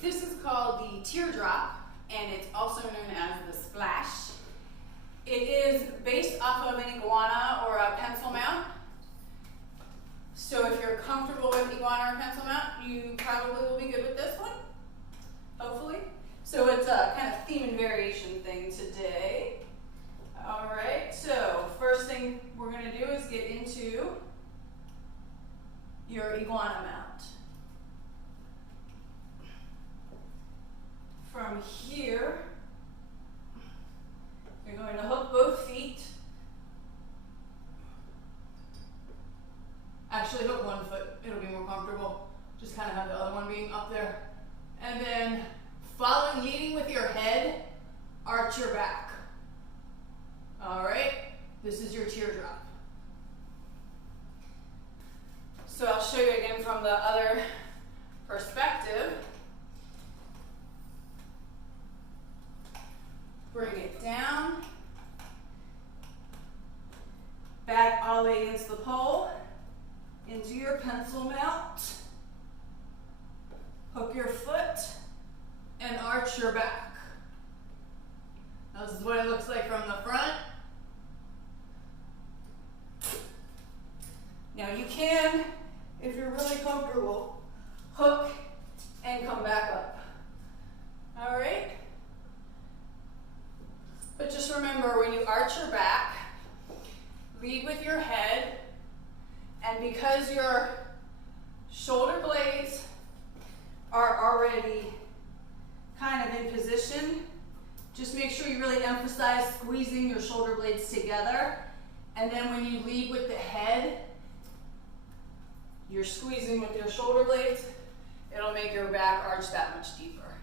This is called the teardrop, and it's also known as the splash. It is based off of an iguana or a pencil mount. So if you're comfortable with iguana or pencil mount, you probably will be good with this one, hopefully. So it's a kind of theme and variation thing today. All right, so first thing we're gonna do is get into your iguana mount. From here, you're going to hook both feet. Actually, hook one foot, it'll be more comfortable. Just kind of have the other one being up there. And then leading with your head, arch your back. All right, this is your teardrop. So I'll show you again from the other perspective. Bring it down, back all the way against the pole, into your pencil mount, hook your foot, and arch your back. This is what it looks like from the front. Now you can, if you're really comfortable, hook and come back up. All right? But just remember, when you arch your back, lead with your head, and because your shoulder blades are already kind of in position, just make sure you really emphasize squeezing your shoulder blades together. And then when you lead with the head, you're squeezing with your shoulder blades. It'll make your back arch that much deeper.